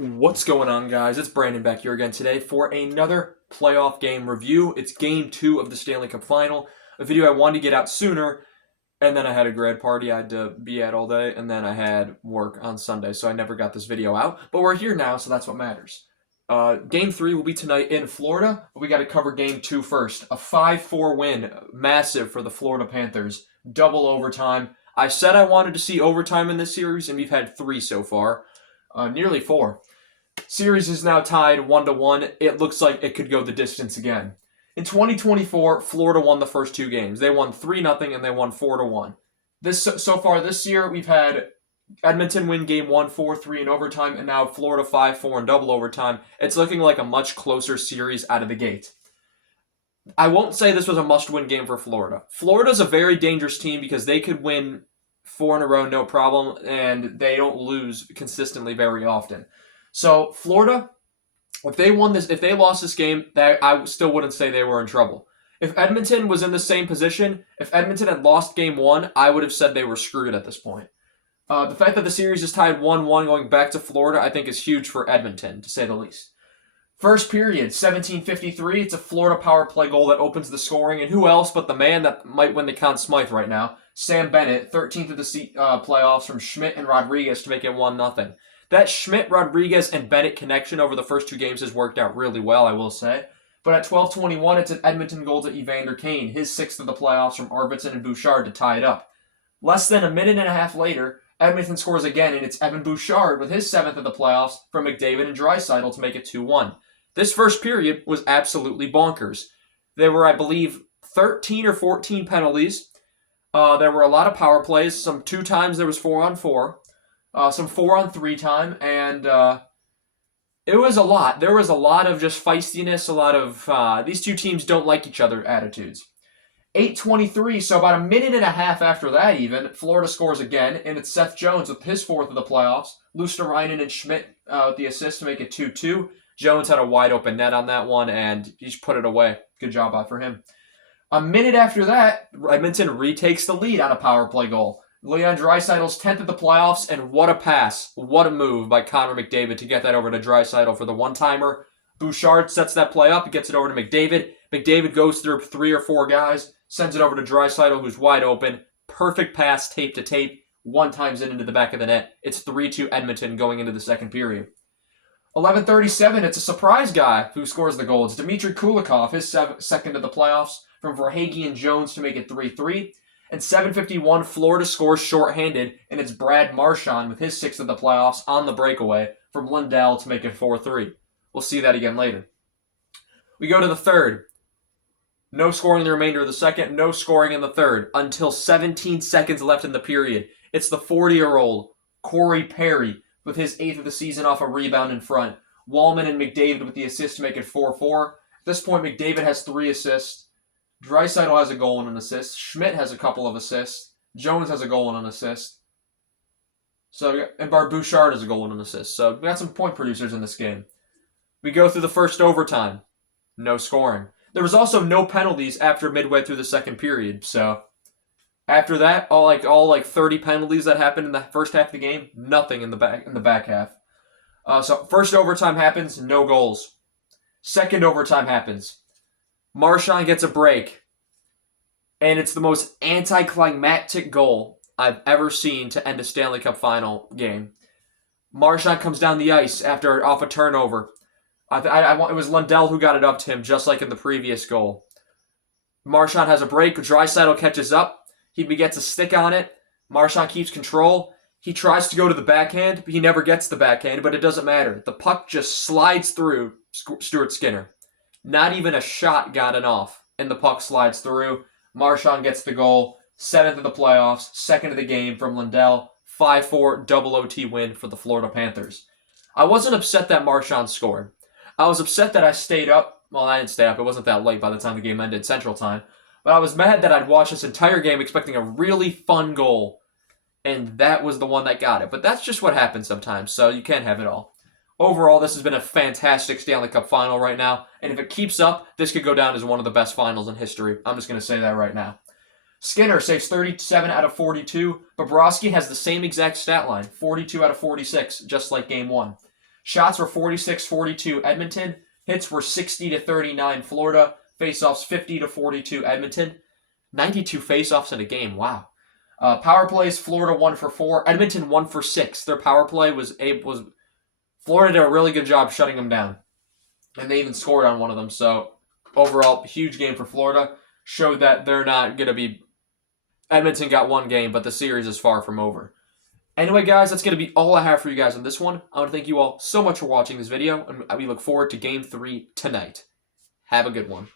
What's going on, guys? It's Brandon back here again today for another playoff game review. It's game 2 of the Stanley Cup Final, a video I wanted to get out sooner, and then I had a grad party I had to be at all day, and then I had work on Sunday, so I never got this video out. But we're here now, so that's what matters. Game 3 will be tonight in Florida, but we got to cover game 2 first. A 5-4 win, massive for the Florida Panthers, double overtime. I said I wanted to see overtime in this series, and we've had 3 so far. Nearly 4. Series is now tied 1-1. It looks like it could go the distance again. In 2024, Florida won the first 2 games. They won 3-0 and they won 4-1. So far this year, we've had Edmonton win game 1 4-3 in overtime, and now Florida 5-4 in double overtime. It's looking like a much closer series out of the gate. I won't say this was a must-win game for Florida. Florida's a very dangerous team because they could win 4 in a row, no problem, and they don't lose consistently very often. So Florida, if they lost this game, I still wouldn't say they were in trouble. If Edmonton was in the same position, if Edmonton had lost game 1, I would have said they were screwed at this point. The fact that the series is tied 1-1 going back to Florida, I think is huge for Edmonton, to say the least. First period, 17:53. It's a Florida power play goal that opens the scoring, and who else but the man that might win the Conn Smythe right now, Sam Bennett, 13th of the playoffs from Schmidt and Rodriguez to make it 1-0. That Schmidt, Rodriguez, and Bennett connection over the first 2 games has worked out really well, I will say. But at 12:21, it's an Edmonton goal to Evander Kane, his 6th of the playoffs from Arvidsson and Bouchard to tie it up. Less than a minute and a half later, Edmonton scores again, and it's Evan Bouchard with his 7th of the playoffs from McDavid and Draisaitl to make it 2-1. This first period was absolutely bonkers. There were, I believe, 13 or 14 penalties. There were a lot of power plays. Some 2 times there was 4-on-4. Some 4-on-3 time, and it was a lot. There was a lot of just feistiness, a lot of these 2 teams don't like each other attitudes. 8:23, so about a minute and a half after that even, Florida scores again, and it's Seth Jones with his 4th of the playoffs. Luosterainen and Schmidt with the assist to make it 2-2. Jones had a wide open net on that one, and he just put it away. Good job for him. A minute after that, Edmonton retakes the lead on a power play goal. Leon Draisaitl's 10th of the playoffs, and what a pass, what a move by Connor McDavid to get that over to Draisaitl for the one-timer. Bouchard sets that play up, gets it over to McDavid. McDavid goes through 3 or 4 guys, sends it over to Draisaitl, who's wide open. Perfect pass, tape to tape, one times it into the back of the net. It's 3-2 Edmonton going into the second period. 11:37, it's a surprise guy who scores the goal. It's Dmitry Kulikov, his 2nd of the playoffs, from Verhaeghe and Jones to make it 3-3. And 7:51, Florida scores shorthanded, and it's Brad Marchand with his 6th of the playoffs on the breakaway from Lundell to make it 4-3. We'll see that again later. We go to the third. No scoring in the remainder of the second, no scoring in the third, until 17 seconds left in the period. It's the 40-year-old Corey Perry with his 8th of the season off a rebound in front. Wallman and McDavid with the assist to make it 4-4. At this point, McDavid has 3 assists. Draisaitl has a goal and an assist. Schmidt has a couple of assists. Jones has a goal and an assist. And Bouchard has a goal and an assist. So we got some point producers in this game. We go through the first overtime. No scoring. There was also no penalties after midway through the second period. So after that, all 30 penalties that happened in the first half of the game, nothing in the back half. So first overtime happens, no goals. Second overtime happens. Marchand gets a break, and it's the most anticlimactic goal I've ever seen to end a Stanley Cup Final game. Marchand comes down the ice off a turnover. It was Lundell who got it up to him, just like in the previous goal. Marchand has a break. Draisaitl catches up. He gets a stick on it. Marchand keeps control. He tries to go to the backhand, but he never gets the backhand, but it doesn't matter. The puck just slides through Stuart Skinner. Not even a shot got it off, and the puck slides through. Marchand gets the goal, 7th of the playoffs, 2nd of the game from Lundell, 5-4 double OT win for the Florida Panthers. I wasn't upset that Marchand scored. I was upset that I stayed up. Well, I didn't stay up. It wasn't that late by the time the game ended Central Time. But I was mad that I'd watched this entire game expecting a really fun goal, and that was the one that got it. But that's just what happens sometimes, so you can't have it all. Overall, this has been a fantastic Stanley Cup final right now, and if it keeps up, this could go down as one of the best finals in history. I'm just going to say that right now. Skinner saves 37 out of 42. Bobrovsky has the same exact stat line, 42 out of 46, just like Game 1. Shots were 46-42 Edmonton. Hits were 60-39 Florida. Faceoffs 50-42 Edmonton. 92 faceoffs in a game. Wow. Power plays, Florida 1 for 4. Edmonton 1 for 6. Their power play was Florida did a really good job shutting them down. And they even scored on one of them. So overall, huge game for Florida. Showed that they're not going to be... Edmonton got one game, but the series is far from over. Anyway, guys, that's going to be all I have for you guys on this one. I want to thank you all so much for watching this video, and we look forward to Game 3 tonight. Have a good one.